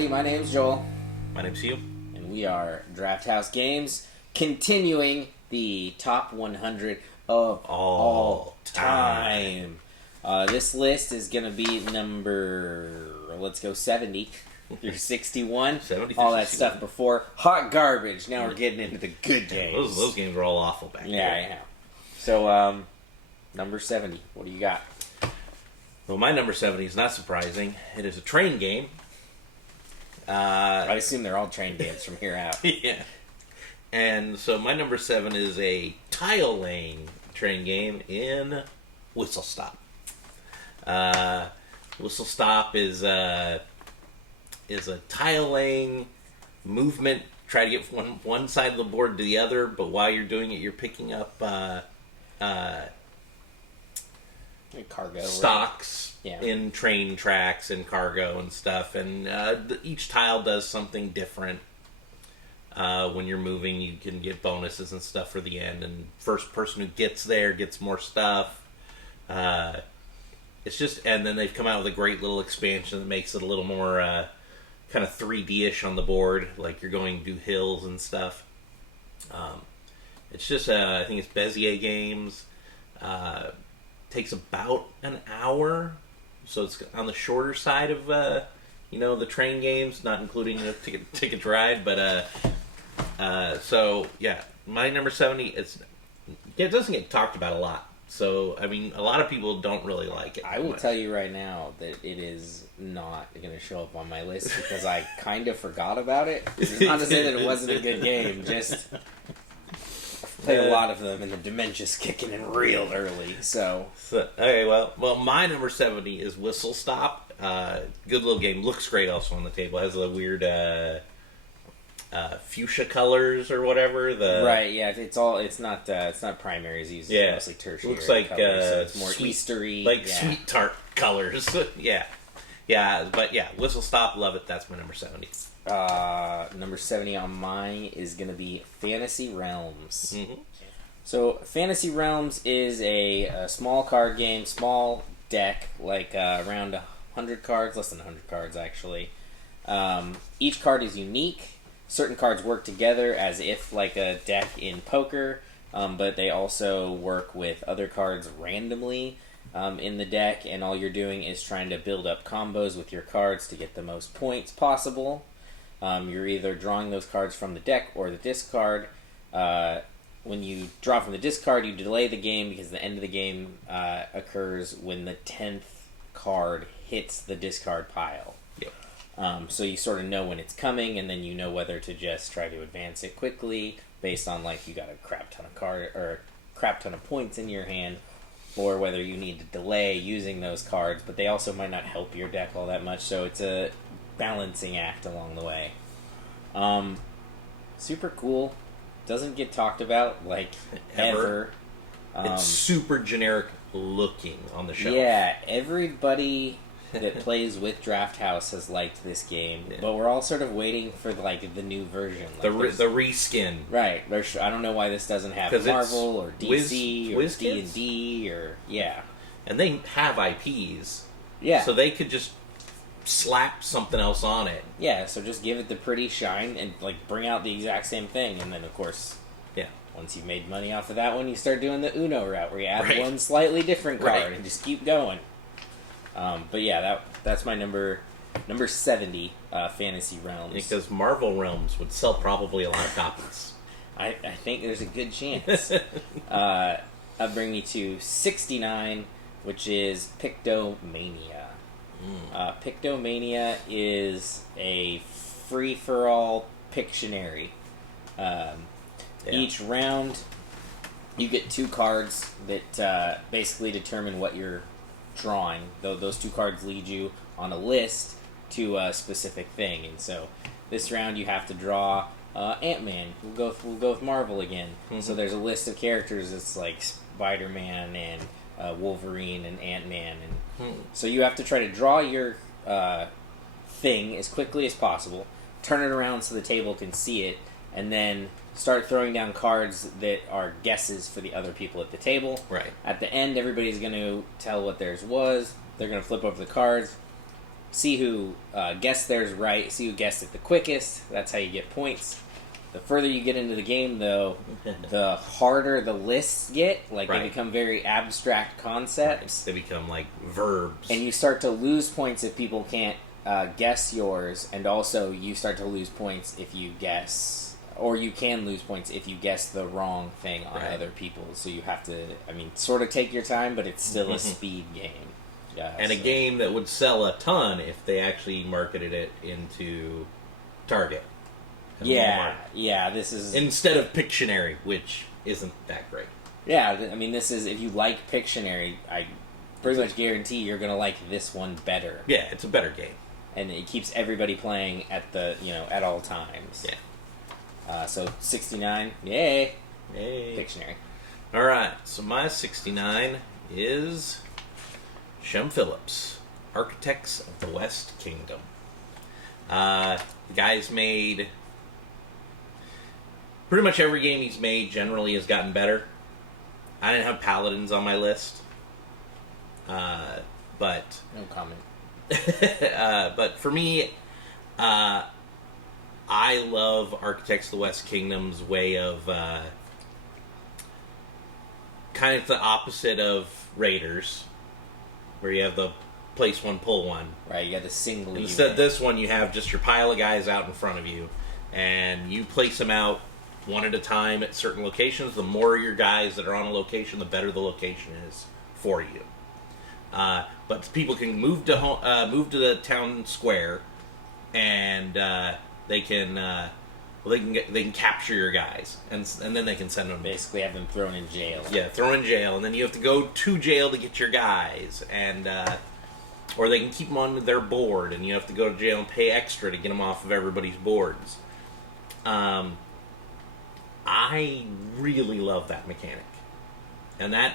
everybody. My name's Joel. My name's Hugh. And we are Drafthouse Games, continuing the top 100 of all time. This list is going to be number, let's go 70 through 61. 70 all through that 61. stuff before. Hot garbage. Now we're getting into the good games. Those games were all awful back then. Yeah. So, number 70. What do you got? Well, my number 70 is not surprising. It is a train game. I assume they're all train games from here out. Yeah. And so my number 7 is a tile-laying train game in Whistle Stop. Whistle Stop is a tile-laying movement. Try to get from one side of the board to the other, but while you're doing it, you're picking up cargo stocks right? in train tracks and cargo and stuff, and each tile does something different. When you're moving, you can get bonuses and stuff for the end, and first person who gets there gets more stuff. It's just, and then they've come out with a great little expansion that makes it a little more kind of 3D-ish on the board, like you're going to do hills and stuff. It's just, I think it's Bezier Games. Takes about an hour, so it's on the shorter side of the train games, not including the ticket to ride. But so yeah, my number 70. It doesn't get talked about a lot, so I mean, a lot of people don't really like it. I will tell you right now that it is not going to show up on my list because I kind of forgot about it. It's not to say that it wasn't a good game, just played a lot of them, and the dementia's kicking in real early. So okay, well, my number 70 is Whistle Stop. Good little game. Looks great also on the table. Has a weird fuchsia colors or whatever. Right, yeah. It's not primaries. It's mostly tertiary. Looks like colors, so it's more sweet, Eastery, like sweet tart colors. yeah. But yeah, Whistle Stop. Love it. That's my number 70. Number 70 on mine is going to be Fantasy Realms. Mm-hmm. So, Fantasy Realms is a small card game, small deck, like around 100 cards, less than 100 cards actually. Each card is unique. Certain cards work together as if like a deck in poker, but they also work with other cards randomly in the deck, and all you're doing is trying to build up combos with your cards to get the most points possible. You're either drawing those cards from the deck or the discard. When you draw from the discard, you delay the game because the end of the game occurs when the 10th card hits the discard pile. Yep. So you sort of know when it's coming, and then you know whether to just try to advance it quickly based on like you got a crap ton of points in your hand, or whether you need to delay using those cards, but they also might not help your deck all that much, so it's a balancing act along the way. Super cool. Doesn't get talked about, like, ever. It's super generic looking on the shelf. Yeah, everybody that plays with Drafthouse has liked this game, but we're all sort of waiting for, like, the new version. Like the reskin. Right. I don't know why this doesn't have Marvel or DC or D&D or... Yeah. And they have IPs. Yeah. So they could just slap something else on it. Yeah, so just give it the pretty shine and like bring out the exact same thing, and then of course, once you've made money off of that one, you start doing the Uno route where you add one slightly different card and just keep going. But yeah, that's my number 70 Fantasy Realms. Because Marvel Realms would sell probably a lot of copies. I think there's a good chance. That'll bring me to 69, which is Pictomania. Pictomania is a free-for-all Pictionary. Each round, you get 2 cards that basically determine what you're drawing. Those 2 cards lead you on a list to a specific thing. And so, this round you have to draw Ant-Man. We'll go with Marvel again. Mm-hmm. So there's a list of characters. It's like Spider-Man and Wolverine and Ant-Man, and so you have to try to draw your thing as quickly as possible, turn it around so the table can see it, and then start throwing down cards that are guesses for the other people at the table. Right. At the end, everybody's going to tell what theirs was. They're going to flip over the cards. see who guessed theirs right, see who guessed it the quickest. That's how you get points. The further you get into the game, though, the harder the lists get. Like, Right. they become very abstract concepts. They become like verbs. And you start to lose points if people can't guess yours, and also you start to lose points if you guess, or you can lose points if you guess the wrong thing on Right. other people. So you have to, sort of take your time, but it's still a speed game. Yeah, and a game that would sell a ton if they actually marketed it into Target. and Walmart. Yeah, this is... Instead of Pictionary, which isn't that great. Yeah, this is, if you like Pictionary, I pretty much guarantee you're going to like this one better. Yeah, it's a better game. And it keeps everybody playing at at all times. Yeah. So 69, yay! Hey. Pictionary. Alright, so my 69 is Shem Phillips, Architects of the West Kingdom. The guy's made... Pretty much every game he's made generally has gotten better. I didn't have Paladins on my list. But... No comment. but for me, I love Architects of the West Kingdom's way of kind of the opposite of Raiders, where you have the place one, pull one. Right, you got the single Instead, unit. this one you have just your pile of guys out in front of you, and you place them out one at a time at certain locations. The more your guys that are on a location, the better the location is for you. But people can move to the town square, and they can capture your guys, and then they can send them. Basically, have them thrown in jail. Yeah, throw in jail, and then you have to go to jail to get your guys, and or they can keep them on their board, and you have to go to jail and pay extra to get them off of everybody's boards. I really love that mechanic. And that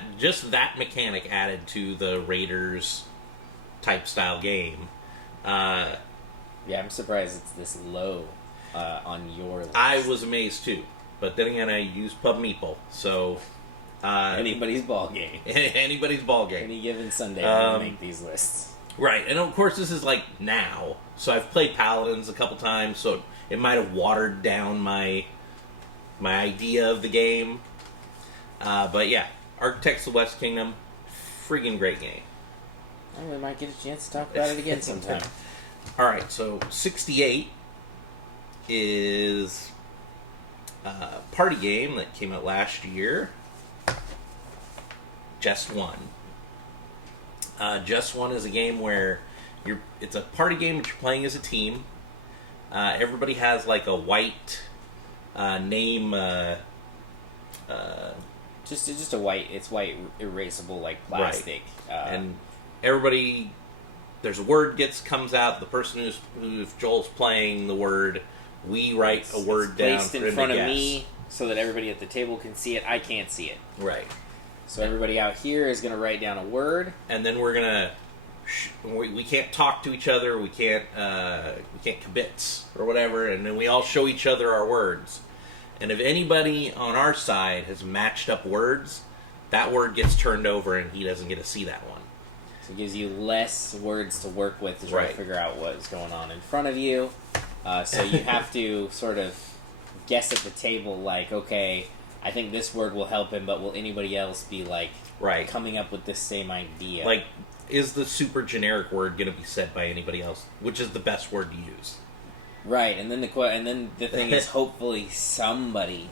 mechanic added to the Raiders type style game. Yeah, I'm surprised it's this low on your list. I was amazed too. But then again, I used Pub Meeple, so... anybody's ball game. Anybody's ball game. Any given Sunday when we make these lists. Right, and of course this is like now. So I've played Paladins a couple times, so it might have watered down my idea of the game. But yeah, Architects of the West Kingdom, friggin' great game. Well, we might get a chance to talk about it again sometime. Alright, so 68 is a party game that came out last year. Just One. Just One is a game where it's a party game but you're playing as a team. Everybody has like a white name... Just a white, it's white erasable like plastic. Right. And everybody, there's a word comes out, the person who's Joel's playing the word, we write a word down placed for in him front to of guess. me so that everybody at the table can see it. I can't see it. Right. So everybody out here is going to write down a word. And then we're going to, we can't talk to each other, we can't kibitz or whatever, and then we all show each other our words. And if anybody on our side has matched up words, that word gets turned over and he doesn't get to see that one. So it gives you less words to work with to try to Right. figure out what's going on in front of you. So you have to sort of guess at the table, like, okay, I think this word will help him, but will anybody else be, like, Right. coming up with this same idea? Like, is the super generic word going to be said by anybody else? Which is the best word to use? Right, and then the thing is, hopefully somebody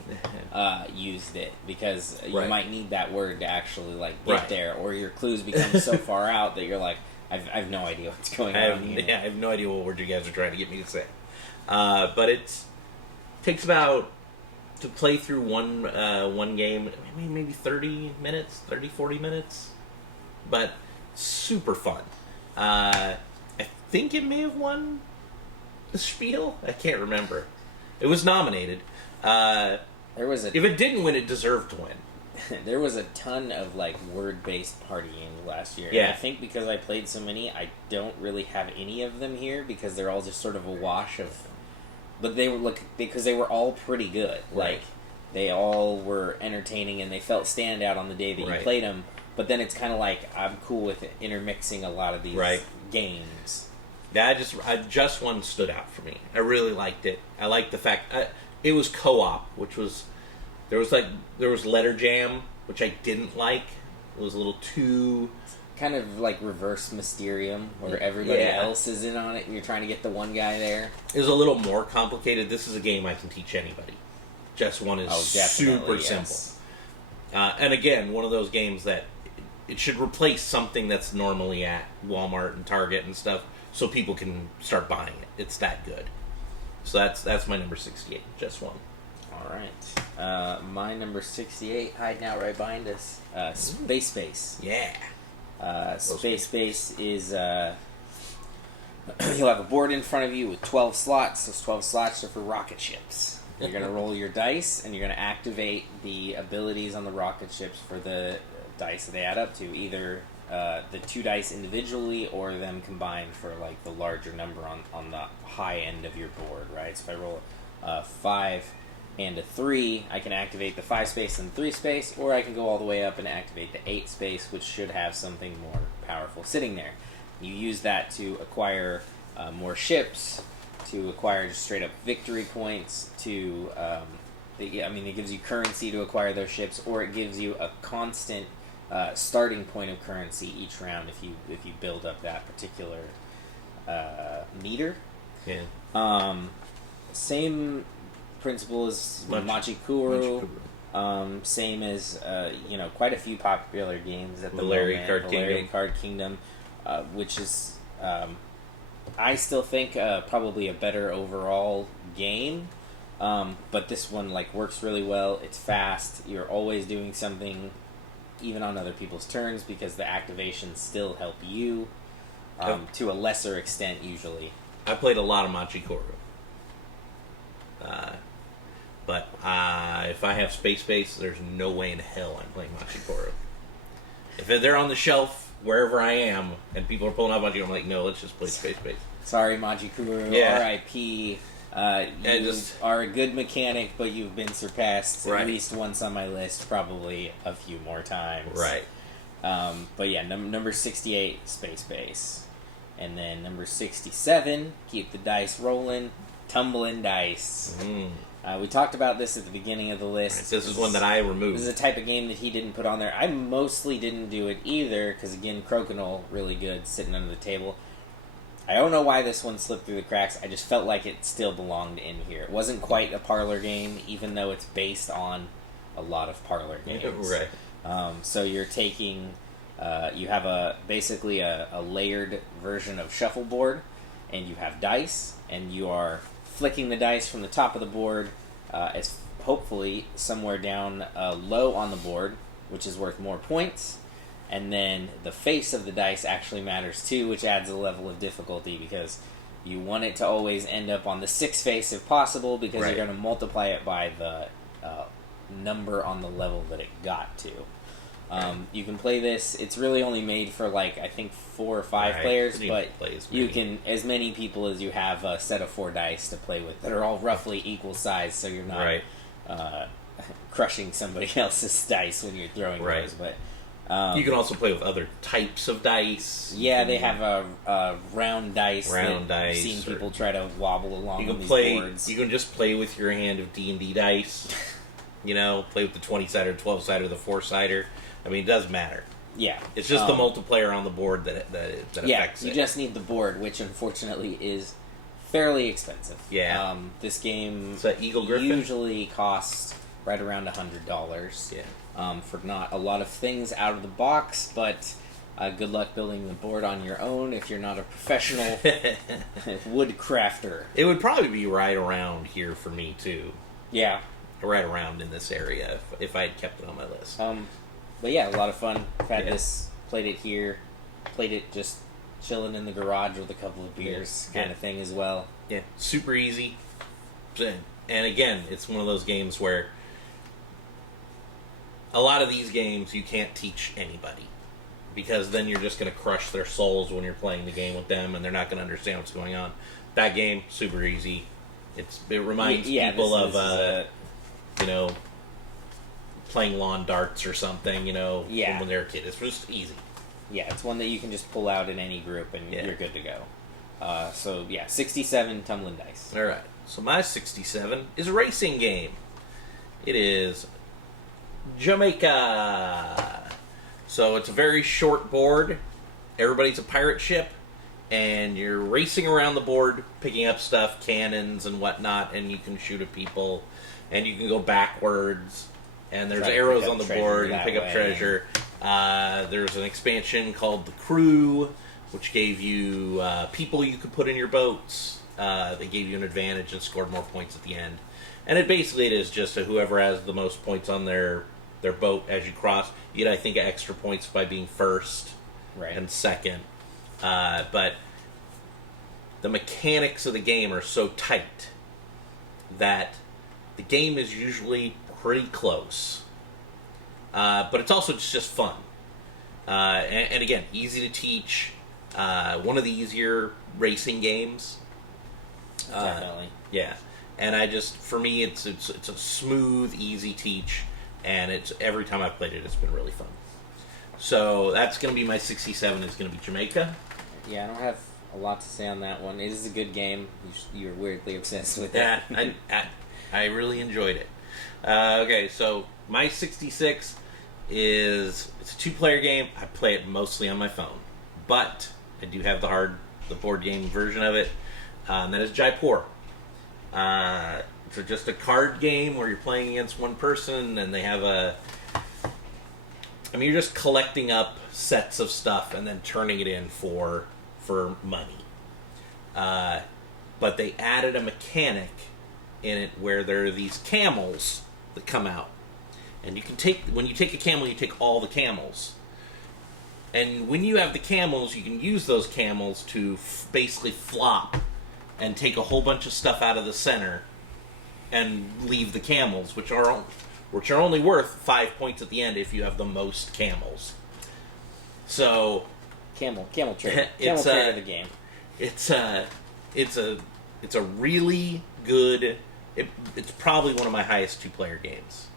used it, because you Right. might need that word to actually like get Right. there, or your clues become so far out that you're like, I've no idea what's going on here. I have no idea what word you guys are trying to get me to say. But it takes about, to play through one game, maybe 30 minutes, 30, 40 minutes. But super fun. I think it may have won the Spiel? I can't remember. It was nominated. There was If it didn't win, it deserved to win. there was a ton of like word-based party games last year. Yeah. And I think because I played so many, I don't really have any of them here because they're all just sort of a wash of. But they were because they were all pretty good. Right. Like they all were entertaining and they felt standout on the day that you Right. played them. But then it's kind of like I'm cool with intermixing a lot of these Right. games. Yeah, just one stood out for me. I really liked it. I liked the fact it was co-op, which was there was letter jam, which I didn't like. It was a little too kind of like reverse Mysterium, where everybody else is in on it, and you're trying to get the one guy there. It was a little more complicated. This is a game I can teach anybody. Just one is super simple. And again, one of those games that it should replace something that's normally at Walmart and Target and stuff, so people can start buying it. It's that good. So that's my number 68. Just one. All right. My number 68, hiding out right behind us. Space. Yeah. Space is you'll have a board in front of you with 12 slots. Those 12 slots are for rocket ships. You're going to roll your dice, and you're going to activate the abilities on the rocket ships for the dice that they add up to. Either the 2 dice individually, or them combined for like the larger number on the high end of your board, right? So if I roll a 5 and a 3, I can activate the 5 space and the 3 space, or I can go all the way up and activate the 8 space, which should have something more powerful sitting there. You use that to acquire more ships, to acquire just straight up victory points, to it gives you currency to acquire those ships, or it gives you a constant starting point of currency each round if you build up that particular meter. Yeah. Same principle as Machikuru. Same as quite a few popular games at the moment. Valerian Card Kingdom, which is I still think probably a better overall game. But this one works really well. It's fast. You're always doing something, even on other people's turns, because the activations still help you to a lesser extent usually. I played a lot of Machikoro. But if I have Space Base, there's no way in hell I'm playing Machikoro. If they're on the shelf wherever I am and people are pulling up Machikoro, I'm like, no, let's just play Space Base. Sorry, Machikoro. Yeah. R.I.P. You are a good mechanic, but you've been surpassed at least once on my list, probably a few more times. Right. But yeah, number 68, Space Base. And then number 67, keep the dice rolling, Tumbling Dice. We talked about this at the beginning of the list. Right, this is one that I removed. This is a type of game that he didn't put on there. I mostly didn't do it either, because again, Crokinole, really good, sitting under the table. I don't know why this one slipped through the cracks. I just felt like it still belonged in here. It wasn't quite a parlor game, even though it's based on a lot of parlor games. Right. So you're taking, you have basically a layered version of shuffleboard, and you have dice, and you are flicking the dice from the top of the board as hopefully somewhere down low on the board, which is worth more points. And then the face of the dice actually matters too, which adds a level of difficulty, because you want it to always end up on the 6 face if possible, because you're going to multiply it by the number on the level that it got to. You can play this. It's really only made for I think 4 or 5 players, but you can, as many people as you have a set of 4 dice to play with that are all roughly equal size, so you're not crushing somebody else's dice when you're throwing those. But you can also play with other types of dice. Yeah, they have a round dice. I've seen people try to wobble along on these boards. You can just play with your hand of D&D dice. Play with the 20-sider, 12-sider, the 4-sider. I mean, it does matter. Yeah. It's just the multiplayer on the board that affects it. You just need the board, which unfortunately is fairly expensive. Yeah. This game Eagle Griffin? usually costs right around $100. Yeah. For not a lot of things out of the box, but good luck building the board on your own if you're not a professional wood crafter. It would probably be right around here for me, too. Yeah. Right around in this area if I had kept it on my list. But yeah, a lot of fun. I've had this, played it here, played it just chilling in the garage with a couple of beers kind of thing as well. Yeah, super easy. And again, it's one of those games where a lot of these games you can't teach anybody, because then you're just going to crush their souls when you're playing the game with them, and they're not going to understand what's going on. That game, super easy. It reminds people of playing lawn darts or something, when they're a kid. It's just easy. Yeah, it's one that you can just pull out in any group and you're good to go. So yeah, 67 tumbling dice. All right. So my 67 is a racing game. It is Jamaica. So it's a very short board. Everybody's a pirate ship, and you're racing around the board, picking up stuff, cannons and whatnot, and you can shoot at people, and you can go backwards, and there's arrows on the board, and pick up treasure. There's an expansion called The Crew, which gave you people you could put in your boats. They gave you an advantage and scored more points at the end. And it is just whoever has the most points on their boat as you cross. You get, I think, extra points by being first and second. But the mechanics of the game are so tight that the game is usually pretty close. But it's also just fun. And again, easy to teach. One of the easier racing games. Definitely. Yeah. And for me, it's a smooth, easy teach, and it's every time I've played it, it's been really fun. So that's going to be my 67. Is going to be Jamaica. Yeah, I don't have a lot to say on that one. It is a good game. You're weirdly obsessed with it. Yeah, I really enjoyed it. Okay, so my 66 it's a 2-player game. I play it mostly on my phone, but I do have the board game version of it. And that is Jaipur. It's just a card game where you're playing against one person, and they have you're just collecting up sets of stuff and then turning it in for money. But they added a mechanic in it where there are these camels that come out, and when you take a camel, you take all the camels. And when you have the camels, you can use those camels to basically flop and take a whole bunch of stuff out of the center and leave the camels, which are only worth 5 points at the end if you have the most camels. So camel trade. Camel trade of the game. It's a really good. It's probably one of my highest 2-player games.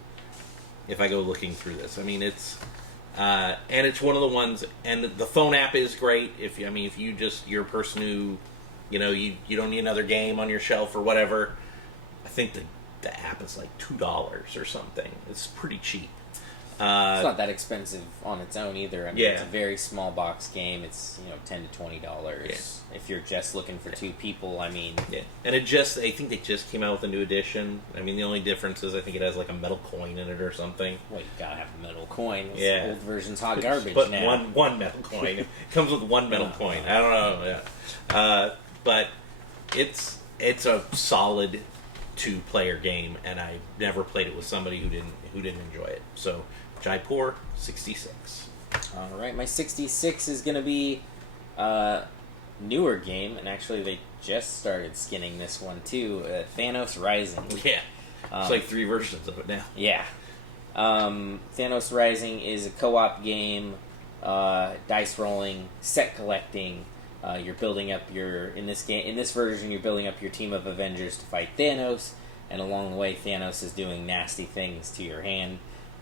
If I go looking through this, and it's one of the ones. And the phone app is great. If you're a person who, you don't need another game on your shelf or whatever. I think the app is like $2 or something. It's pretty cheap. It's not that expensive on its own either. It's a very small box game. It's $10 to $20 if you're just looking for 2 people. Yeah, and I think they just came out with a new edition. The only difference is I think it has like a metal coin in it or something. Well, you gotta have a metal coin. Yeah, old version's hot garbage. But now. one metal coin. It comes with one metal coin. I don't know. Yeah, but it's a solid 2-player game, and I never played it with somebody who didn't enjoy it. So Jaipur 66. All right, my 66 is gonna be a newer game, and actually they just started skinning this one too. Thanos Rising. Yeah, it's like 3 versions of it now. Yeah, Thanos Rising is a co-op game, dice rolling, set collecting. You're building up in this version, you're building up your team of Avengers to fight Thanos, and along the way, Thanos is doing nasty things to your hand,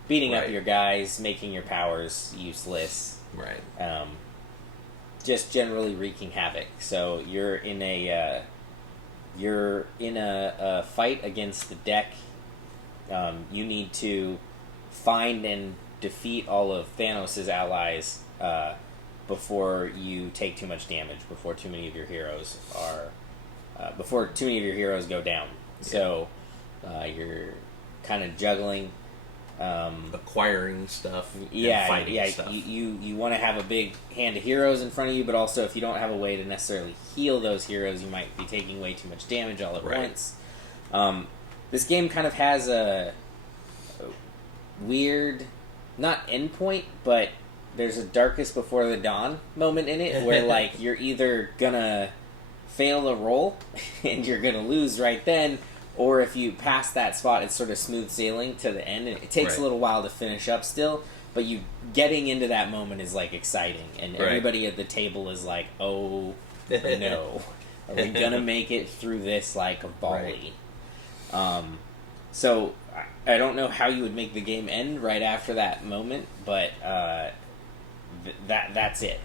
beating up your guys, making your powers useless. Right. Just generally wreaking havoc. So you're in a fight against the deck. You need to find and defeat all of Thanos' allies. Before you take too much damage, before too many of your heroes go down. Yeah. So you're kind of juggling, acquiring stuff, and fighting stuff. You want to have a big hand of heroes in front of you, but also if you don't have a way to necessarily heal those heroes, you might be taking way too much damage all at once. This game kind of has a weird, not endpoint, but there's a darkest before the dawn moment in it where you're either gonna fail a roll and you're gonna lose right then, or if you pass that spot, it's sort of smooth sailing to the end, and it takes a little while to finish up still, but you getting into that moment is exciting, and everybody at the table is like, oh no, are we gonna make it through this like a volley? So I don't know how you would make the game end right after that moment, but that's it.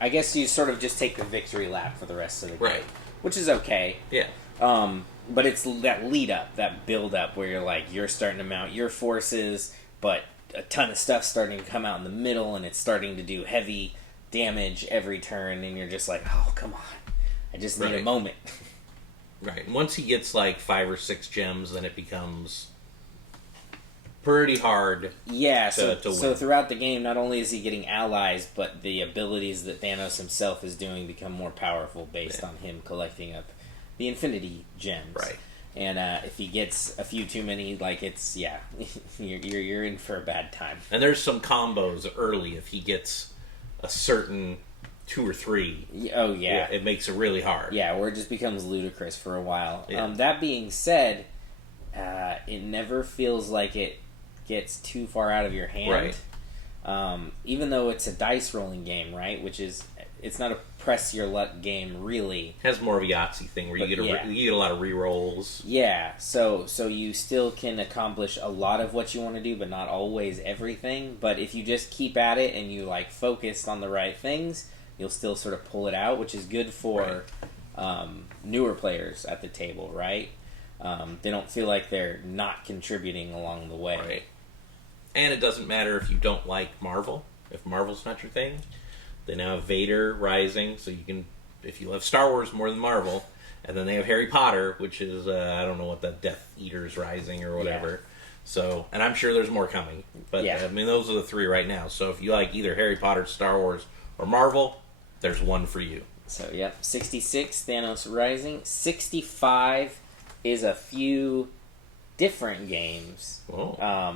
I guess you sort of just take the victory lap for the rest of the game, Right. which is okay. Yeah. But it's that lead up, that build up, where you're starting to mount your forces, but a ton of stuff's starting to come out in the middle, and it's starting to do heavy damage every turn, and you're just like, oh, come on, I just need a moment. Right. And once he gets like 5 or 6 gems, then it becomes pretty hard. Yeah. To win. So throughout the game, not only is he getting allies, but the abilities that Thanos himself is doing become more powerful based on him collecting up the Infinity Gems. Right. And if he gets a few too many, you're in for a bad time. And there's some combos early if he gets a certain 2 or 3. Oh yeah. It makes it really hard. Yeah, where it just becomes ludicrous for a while. Yeah. That being said, it never feels like it gets too far out of your hand. Right. Even though it's a dice rolling game, right? It's not a press your luck game, really. It has more of a Yahtzee thing where you get a lot of re-rolls. Yeah, so you still can accomplish a lot of what you want to do, but not always everything. But if you just keep at it and you focus on the right things, you'll still sort of pull it out, which is good for newer players at the table, right? They don't feel like they're not contributing along the way. Right. And it doesn't matter if you don't like Marvel. If Marvel's not your thing, they now have Vader Rising, so you can, if you love Star Wars more than Marvel, and then they have Harry Potter, which is, I don't know what the Death Eaters Rising or whatever. Yeah. So, and I'm sure there's more coming. But, I mean, those are the 3 right now. So if you like either Harry Potter, Star Wars, or Marvel, there's one for you. So, 66, Thanos Rising. 65 is a few different games. Oh.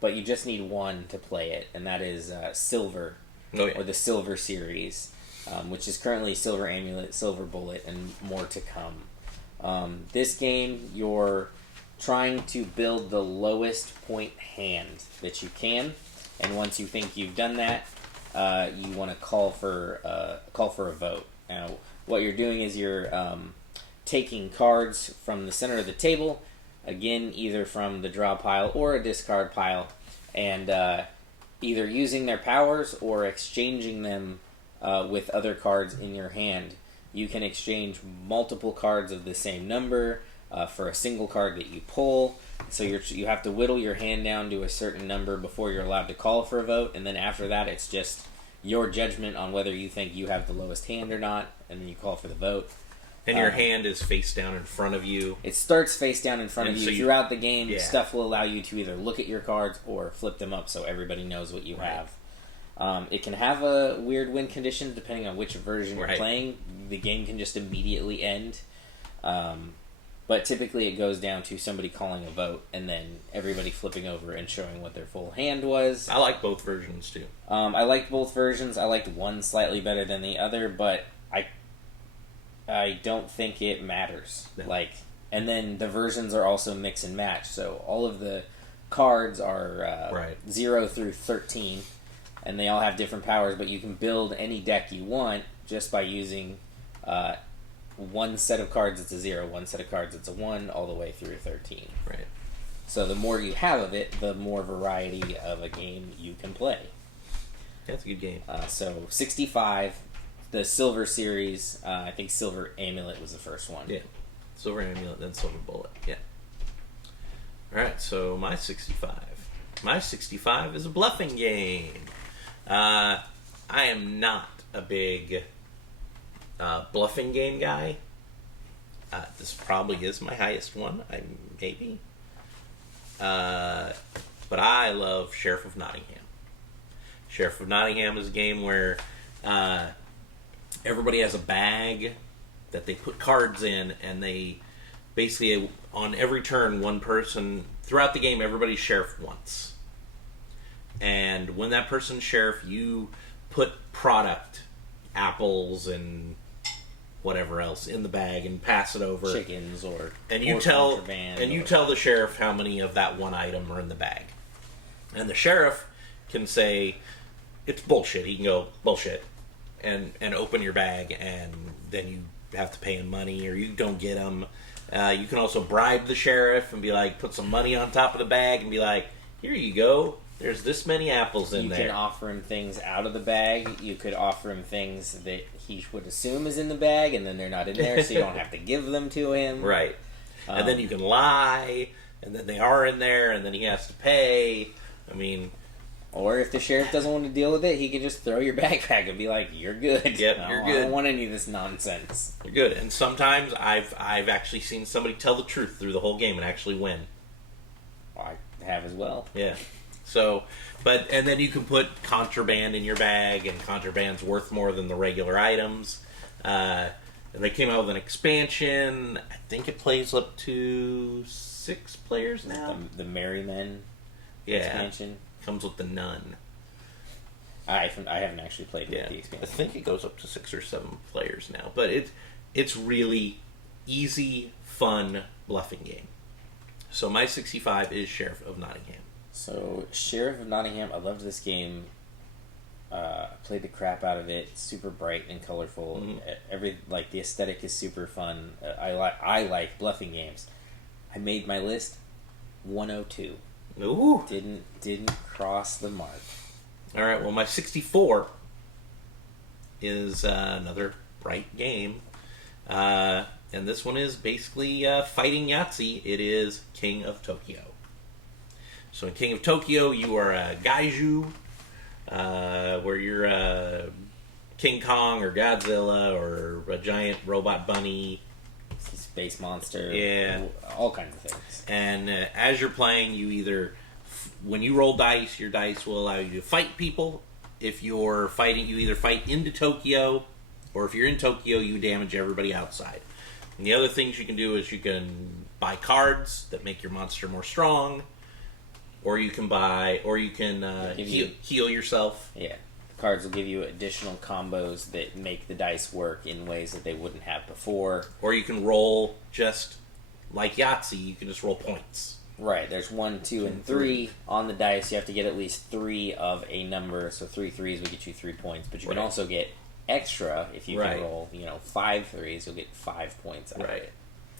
But you just need one to play it, and that is Silver, or the Silver series, which is currently Silver Amulet, Silver Bullet, and more to come. This game, you're trying to build the lowest point hand that you can, and once you think you've done that, you want to call for a vote. Now, what you're doing is you're taking cards from the center of the table, again, either from the draw pile or a discard pile, and either using their powers or exchanging them with other cards in your hand. You can exchange multiple cards of the same number for a single card that you pull. So you have to whittle your hand down to a certain number before you're allowed to call for a vote, and then after that it's just your judgment on whether you think you have the lowest hand or not, and then you call for the vote. And your hand is face down in front of you. It starts face down in front of you. So throughout the game. Stuff will allow you to either look at your cards or flip them up so everybody knows what you have. It can have a weird win condition depending on which version you're playing. The game can just immediately end. But typically it goes down to somebody calling a vote and then everybody flipping over and showing what their full hand was. I like both versions too. I liked both versions. I liked one slightly better than the other, but I don't think it matters. No. And then the versions are also mix and match. So all of the cards are 0 through 13, and they all have different powers. But you can build any deck you want just by using one set of cards that's a 0, one set of cards that's a 1, all the way through 13. Right. So the more you have of it, the more variety of a game you can play. That's a good game. So 65. The Silver series, I think Silver Amulet was the first one. Yeah. Silver Amulet, then Silver Bullet. Yeah. Alright, so my 65. My 65 is a bluffing game. I am not a big bluffing game guy. This probably is my highest one. Maybe. But I love Sheriff of Nottingham. Sheriff of Nottingham is a game where everybody has a bag that they put cards in, and they basically, on every turn, one person, throughout the game, everybody's sheriff once. And when that person's sheriff, you put product, apples and whatever else, in the bag and pass it over. Chickens or you tell the sheriff how many of that one item are in the bag. And the sheriff can say, it's bullshit. He can go, bullshit. And open your bag, and then you have to pay him money, or you don't get them. You can also bribe the sheriff and be like, put some money on top of the bag and be like, here you go, there's this many apples in there. You can offer him things out of the bag. You could offer him things that he would assume is in the bag, and then they're not in there, so you don't have to give them to him. Right. And then you can lie, and then they are in there, and then he has to pay. I mean... Or if the sheriff doesn't want to deal with it, he can just throw your backpack and be like, "You're good. Yep, you're good. I don't want any of this nonsense." You're good. And sometimes I've actually seen somebody tell the truth through the whole game and actually win. Well, I have as well. Yeah. So, and then you can put contraband in your bag, and contraband's worth more than the regular items. And they came out with an expansion. I think it plays up to 6 players now. The Merry Men expansion. Comes with the Nun. I haven't actually played with the expansion. I think it goes up to 6 or 7 players now. But it's really easy, fun bluffing game. So my 65 is Sheriff of Nottingham. So Sheriff of Nottingham, I loved this game. Played the crap out of it. Super bright and colorful. Mm-hmm. The aesthetic is super fun. I like bluffing games. I made my list 102. Ooh. Didn't cross the mark. All right. Well, my 64 is another bright game, and this one is basically fighting Yahtzee. It is King of Tokyo. So in King of Tokyo, you are a Gaiju, where you're King Kong or Godzilla or a giant robot bunny. Space monster. Yeah. All kinds of things. And as you're playing, you either... When you roll dice, your dice will allow you to fight people. If you're fighting, you either fight into Tokyo, or if you're in Tokyo, you damage everybody outside. And the other things you can do is you can buy cards that make your monster more strong, or you can heal yourself. Yeah. Cards will give you additional combos that make the dice work in ways that they wouldn't have before. Or you can roll just like Yahtzee, you can just roll points. Right, there's 1, 2, and 3 on the dice. You have to get at least 3 of a number, so 3 threes will get you 3 points. But you can also get extra if you can roll, 5 threes, you'll get 5 points out of it.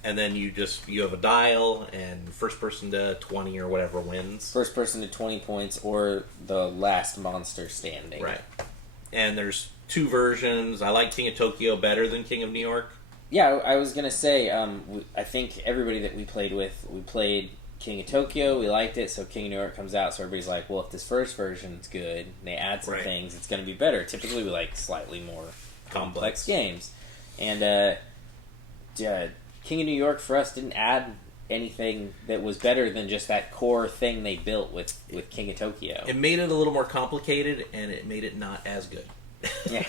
And then you have a dial, and first person to 20 or whatever wins. First person to 20 points, or the last monster standing. Right. And there's 2 versions. I like King of Tokyo better than King of New York. Yeah, I was going to say, I think everybody that we played King of Tokyo, we liked it, so King of New York comes out, so everybody's like, well, if this first version's good, and they add some things, it's going to be better. Typically, we like slightly more complex games. And, King of New York for us didn't add anything that was better than just that core thing they built with King of Tokyo. It made it a little more complicated, and it made it not as good. Yeah.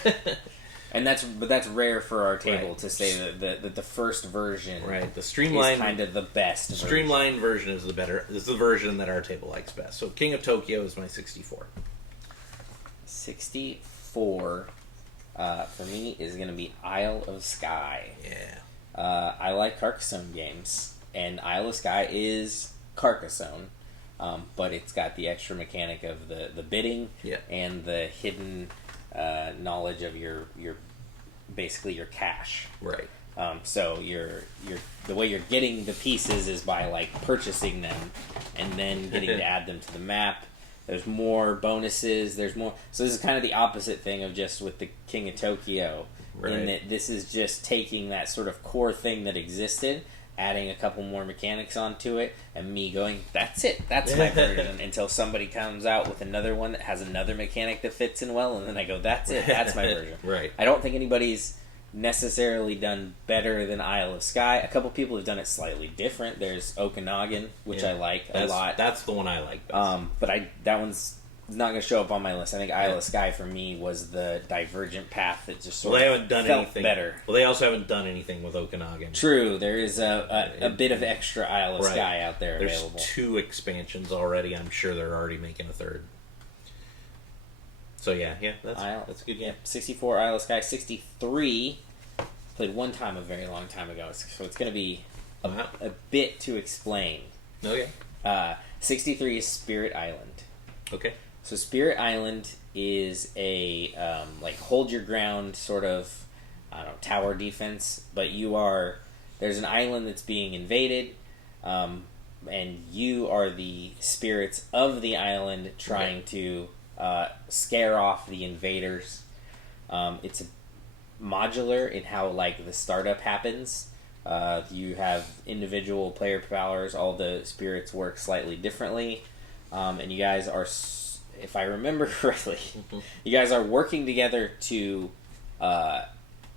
And that's rare for our table to say that the first version the streamlined is kind of the best. Streamlined version is the version that our table likes best. So King of Tokyo is my 64. 64 for me is going to be Isle of Skye. Yeah. I like Carcassonne games, and Isle of Skye is Carcassonne, but it's got the extra mechanic of the bidding and the hidden knowledge of your basically your cash. Right. So the way you're getting the pieces is by purchasing them and then getting to add them to the map. There's more bonuses. There's more. So this is kind of the opposite thing of just with the King of Tokyo. Right. In that this is just taking that sort of core thing that existed, adding a couple more mechanics onto it, and me going, that's it, that's my version, until somebody comes out with another one that has another mechanic that fits in well, and then I go, that's it, that's my version. Right. I don't think anybody's necessarily done better than Isle of Skye. A couple people have done it slightly different. There's Okanagan, which I like a lot. That's the one I like best. But that one's not going to show up on my list. I think Isle of Skye for me was the divergent path that just sort of felt better. Well, they also haven't done anything with Okanagan. True, there is a bit of extra Isle of Skye out there available. There's 2 expansions already. I'm sure they're already making a 3rd. So yeah, that's a good game. Yeah, 64 Isle of Skye, 63 played one time a very long time ago, so it's going to be a bit to explain. Okay. 63 is Spirit Island. Okay. So Spirit Island is a hold your ground sort of tower defense, but there's an island that's being invaded. and you are the spirits of the island trying to scare off the invaders. It's modular in how like the startup happens. You have individual player powers. All the spirits work slightly differently, and you guys are, if I remember correctly, you guys are working together to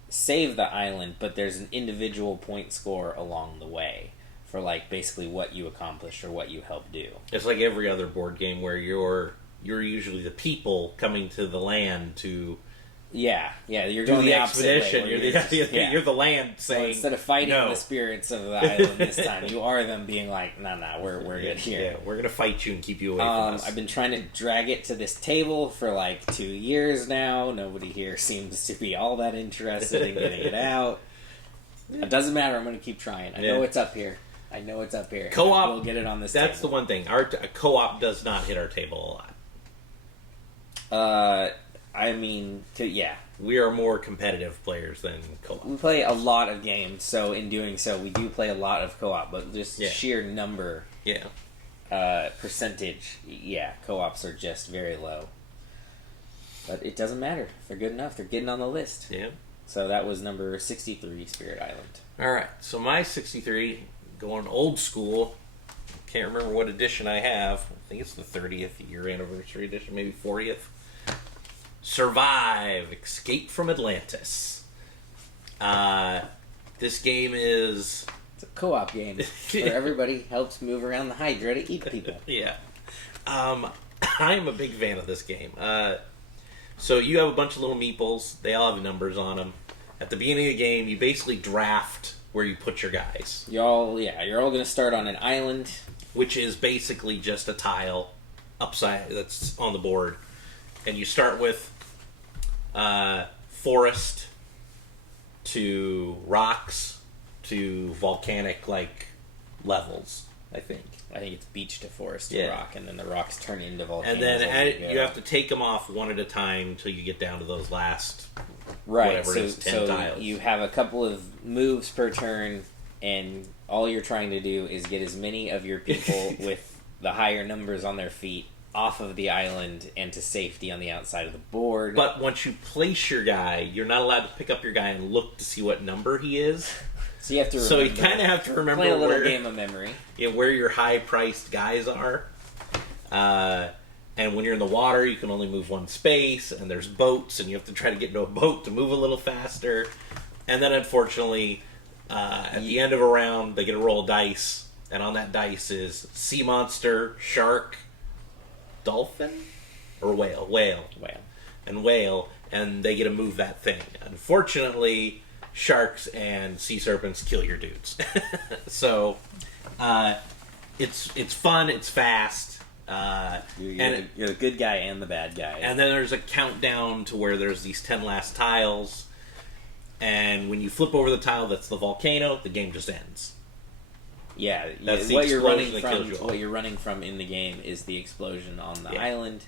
save the island, but there's an individual point score along the way for like basically what you accomplished or what you helped do. It's like every other board game where you're usually the people coming to the land to you're do going the opposite way, expedition. You're the land saying, so instead of fighting no. the spirits of the island this time, you are them being like, nah, we're good here. Yeah, we're gonna fight you and keep you away from us. I've been trying to drag it to this table for like 2 years now. Nobody here seems to be all that interested in getting it out. It doesn't matter. I'm going to keep trying. I know it's up here. Co-op. We'll get it on this. That's table. the one thing. Our co-op does not hit our table a lot. I mean, we are more competitive players than co-op. we play a lot of games, so in doing so, we do play a lot of co-op, but just sheer number, percentage, co-ops are just very low. But it doesn't matter. If they're good enough, they're getting on the list. Yeah. So that was number 63, Spirit Island. All right. So my 63, going old school. Can't remember what edition I have. I think it's the 30th year anniversary edition, maybe 40th. Survive, Escape from Atlantis. This game is... It's a co-op game where everybody helps move around the Hydra to eat people. Yeah. I'm a big fan of this game. So you have a bunch of little meeples. They all have numbers on them. At the beginning of the game, you basically draft where you put your guys. You're all going to start on an island. Which is basically just a tile upside that's on the board. And you start with forest to rocks to volcanic-like levels, I think. I think it's beach to forest to rock, and then the rocks turn into volcanoes. And then you have to take them off one at a time until you get down to those last whatever it is, 10 tiles. You have a couple of moves per turn, and all you're trying to do is get as many of your people with the higher numbers on their feet off of the island and to safety on the outside of the board. But once you place your guy, you're not allowed to pick up your guy and look to see what number he is. So you have to remember. So you kind of have to remember play a little game of memory. Yeah, where your high-priced guys are. And when you're in the water, you can only move one space, and there's boats, and you have to try to get into a boat to move a little faster. And then, unfortunately, at the end of a round, they get to roll dice, and on that dice is sea monster, shark, dolphin, or whale, and they get to move that thing. Unfortunately, sharks and sea serpents kill your dudes. So it's fun, it's fast. You're the good guy and the bad guy. And then there's a countdown to where there's these 10 last tiles, and when you flip over the tile that's the volcano, the game just ends. Yeah, that's what you're running from in the game is the explosion on the island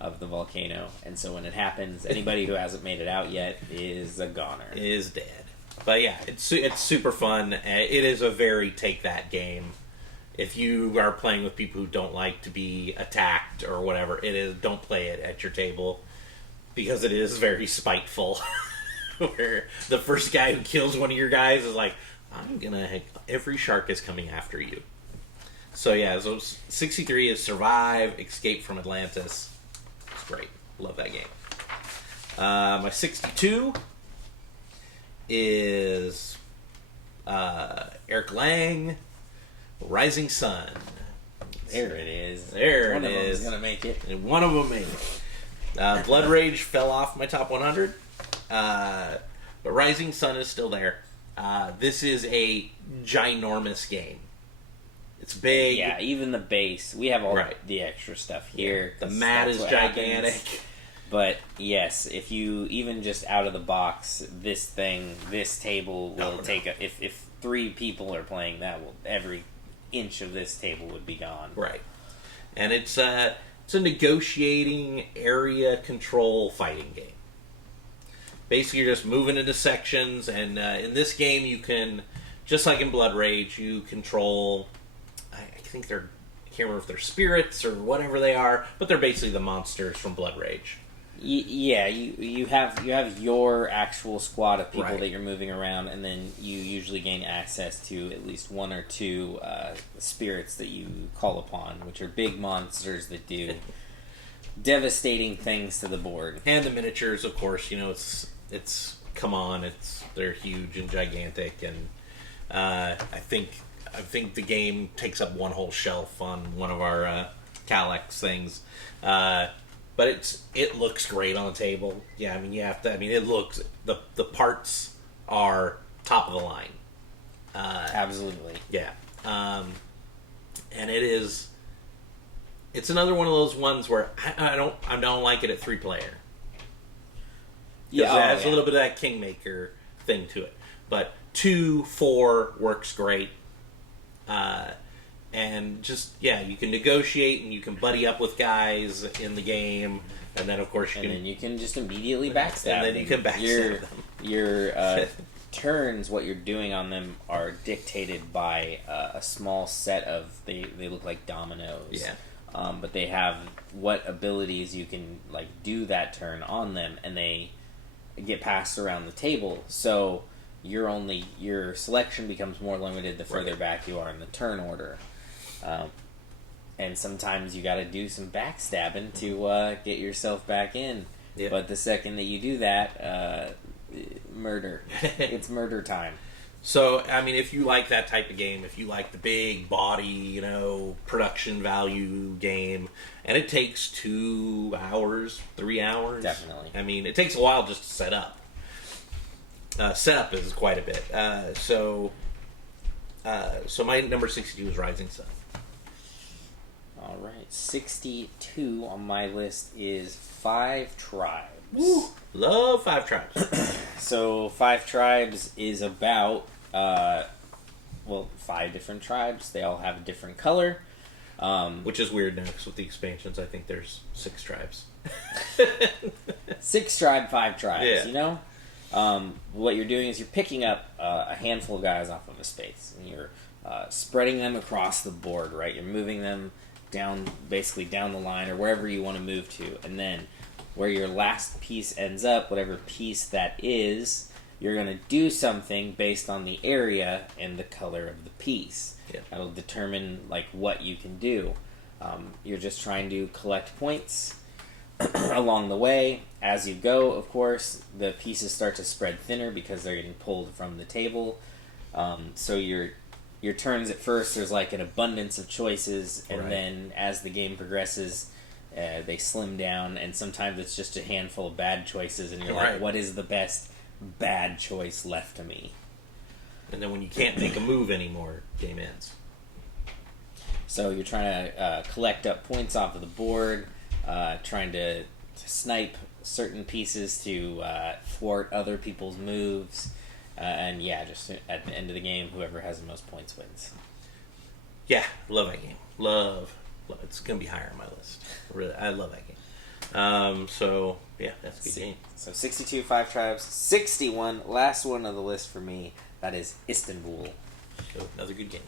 of the volcano, and so when it happens, anybody who hasn't made it out yet is a goner. Is dead. But yeah, it's super fun. It is a very take that game. If you are playing with people who don't like to be attacked or whatever, don't play it at your table because it is very spiteful. Where the first guy who kills one of your guys is like, every shark is coming after you. So yeah, so 63 is Survive, Escape from Atlantis. It's great. Love that game. My 62 is Eric Lang, Rising Sun. There it is. There one it is. One of them's gonna make it. And one of them made it. Blood Rage fell off my top 100. But Rising Sun is still there. This is a ginormous game. It's big. Yeah, even the base. We have all the extra stuff here. The mat is gigantic. Happens. But yes, if you even just out of the box, this table will take if 3 people are playing, every inch of this table would be gone. Right. And it's a negotiating area control fighting game. Basically, you're just moving into sections, and in this game, you can, just like in Blood Rage, you control. I think they're, I can't remember if they're spirits or whatever they are, but they're basically the monsters from Blood Rage. Yeah, you have your actual squad of people Right. that you're moving around, and then you usually gain access to at least one or two spirits that you call upon, which are big monsters that do devastating things to the board. And the miniatures, of course, it's come on, they're huge and gigantic, and I think the game takes up one whole shelf on one of our Calex things. But it looks great on the table. Yeah, I mean, it looks, the parts are top of the line. Absolutely. Yeah. And it's another one of those ones where I don't like it at 3-player. Yeah, it has a little bit of that Kingmaker thing to it. But 2, 4 works great. And just, you can negotiate and you can buddy up with guys in the game. And then, of course, you can just immediately backstab them. And then you can backstab them. Your turns, what you're doing on them, are dictated by a small set of, they look like dominoes. Yeah. But they have what abilities you can do that turn on them, and they get passed around the table. So your selection becomes more limited the further back you are in the turn order. And sometimes you got to do some backstabbing to get yourself back in. Yep. But the second that you do that, murder. It's murder time. So, I mean, if you like that type of game, if you like the big body, production value game, and it takes 2 hours, 3 hours. Definitely. I mean, it takes a while just to set up. Setup is quite a bit. So my number 62 is Rising Sun. All right, 62 on my list is 5 Tribes. Woo! Love 5 Tribes. So 5 Tribes is about 5 different tribes. They all have a different color. Which is weird now, because with the expansions, I think there's 6 tribes. 6 tribe, 5 tribes, Yeah. What you're doing is you're picking up a handful of guys off of a space, and you're spreading them across the board, right? You're moving them down the line, or wherever you want to move to, and then where your last piece ends up, whatever piece that is, you're going to do something based on the area and the color of the piece. Yeah. That'll determine what you can do. You're just trying to collect points along the way. As you go, of course, the pieces start to spread thinner because they're getting pulled from the table. So your turns at first, there's an abundance of choices, and then as the game progresses, they slim down, and sometimes it's just a handful of bad choices, and you're what is the best bad choice left to me? And then when you can't make a move anymore, game ends. So you're trying to collect up points off of the board, trying to snipe certain pieces to thwart other people's moves, and just at the end of the game, whoever has the most points wins. Yeah, love that game. Love. It's going to be higher on my list. Really, I love that game. So, yeah, that's a good game. So 62, 5 tribes. 61, last one of the list for me, that is Istanbul. Oh, another good game.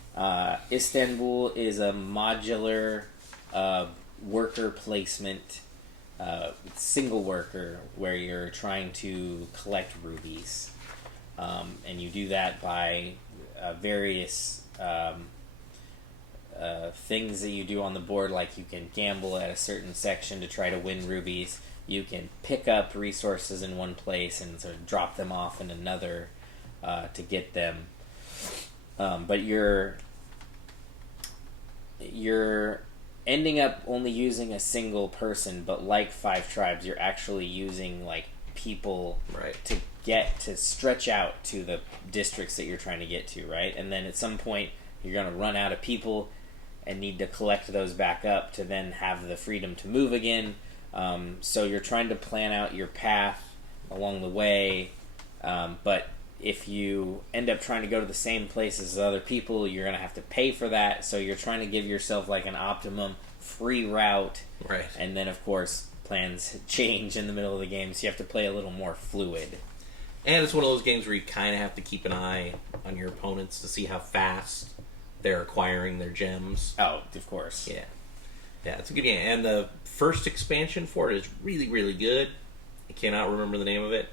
Istanbul is a modular worker placement, single worker, where you're trying to collect rubies. And you do that by various things that you do on the board, like you can gamble at a certain section to try to win rubies. You can pick up resources in one place and sort of drop them off in another to get them. But you're ending up only using a single person, but like 5 tribes, you're actually using people to get to stretch out to the districts that you're trying to get to, right? And then at some point you're going to run out of people and need to collect those back up to then have the freedom to move again. So you're trying to plan out your path along the way, but if you end up trying to go to the same places as other people, you're going to have to pay for that. So you're trying to give yourself an optimum free route. Right. And then, of course, plans change in the middle of the game, so you have to play a little more fluid. And it's one of those games where you kind of have to keep an eye on your opponents to see how fast they're acquiring their gems. Oh, of course. Yeah. Yeah, it's a good game. And the first expansion for it is really, really good. I cannot remember the name of it.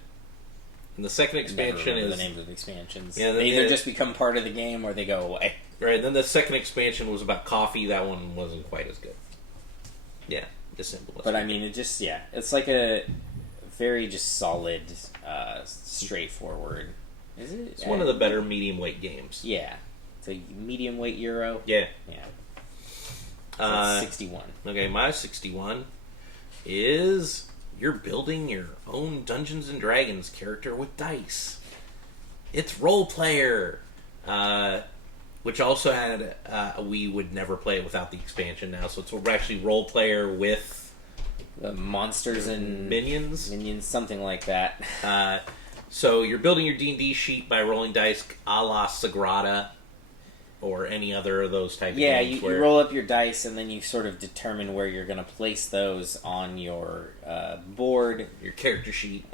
And the second expansion is... the names of the expansions. Yeah, they either just become part of the game or they go away. Right, and then the second expansion was about coffee. That one wasn't quite as good. Yeah, the simple. But I mean, it's like a very just solid, straightforward. Is it? It's one of the better medium weight games. Yeah, it's a medium weight Euro. Yeah, yeah. So 61. Okay, my 61 is you're building your own Dungeons and Dragons character with dice. It's Role Player, which also had we would never play it without the expansion now. So it's actually Role Player with the monsters and minions, something like that. So you're building your D&D sheet by rolling dice, a la Sagrada, or any other of those type of games. Yeah, you roll up your dice, and then you sort of determine where you're going to place those on your board. Your character sheet.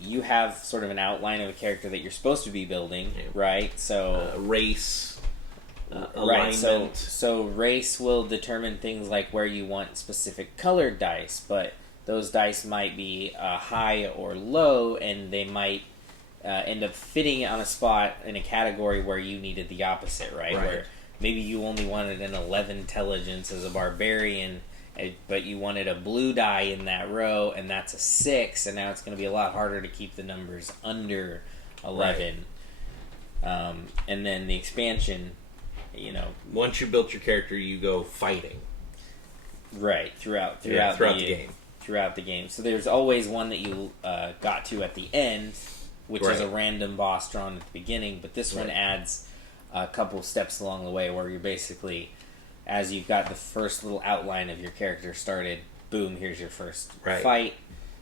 You have sort of an outline of a character that you're supposed to be building, right? So race, right. alignment. So race will determine things like where you want specific colored dice, but those dice might be high or low, and they might end up fitting on a spot in a category where you needed the opposite, right? Where maybe you only wanted an 11 intelligence as a barbarian, but you wanted a blue die in that row, and that's a 6, and now it's going to be a lot harder to keep the numbers under 11. Right. And then the expansion, once you built your character, you go fighting. Right, throughout the game. Throughout the game. So there's always one that you got to at the end, which is a random boss drawn at the beginning, but this one adds a couple steps along the way where you're basically, as you've got the first little outline of your character started, boom, here's your first fight,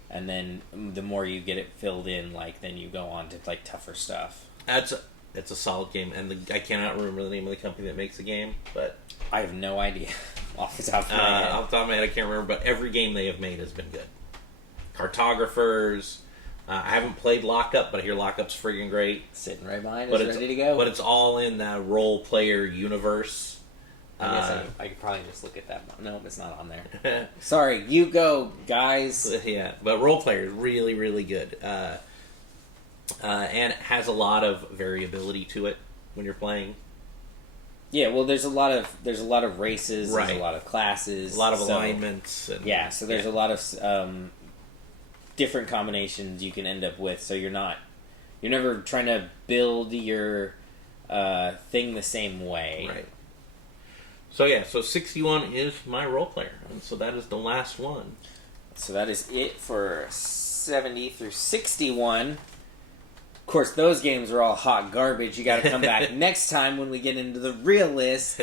and then the more you get it filled in, then you go on to tougher stuff. It's a solid game, and I cannot remember the name of the company that makes the game, but I have no idea off the top of my head. Off the top of my head, I can't remember, but every game they have made has been good. Cartographers. I haven't played Lockup, but I hear Lockup's friggin' great. Sitting right behind us, ready to go. But it's all in that Role Player universe. I guess I could probably just look at that. No, it's not on there. Sorry, you go, guys. Yeah, but Role Player is really, really good. And it has a lot of variability to it when you're playing. Yeah, well, there's a lot of races, there's a lot of classes, a lot of alignments. And, so there's a lot of different combinations you can end up with. So you're never trying to build your thing the same way. Right. So 61 is my Role Player, and so that is the last one. So that is it for 70 through 61. Of course, those games are all hot garbage. You got to come back next time when we get into the real list.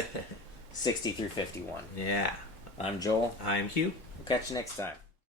60 through 51. Yeah. I'm Joel. I'm Hugh. We'll catch you next time.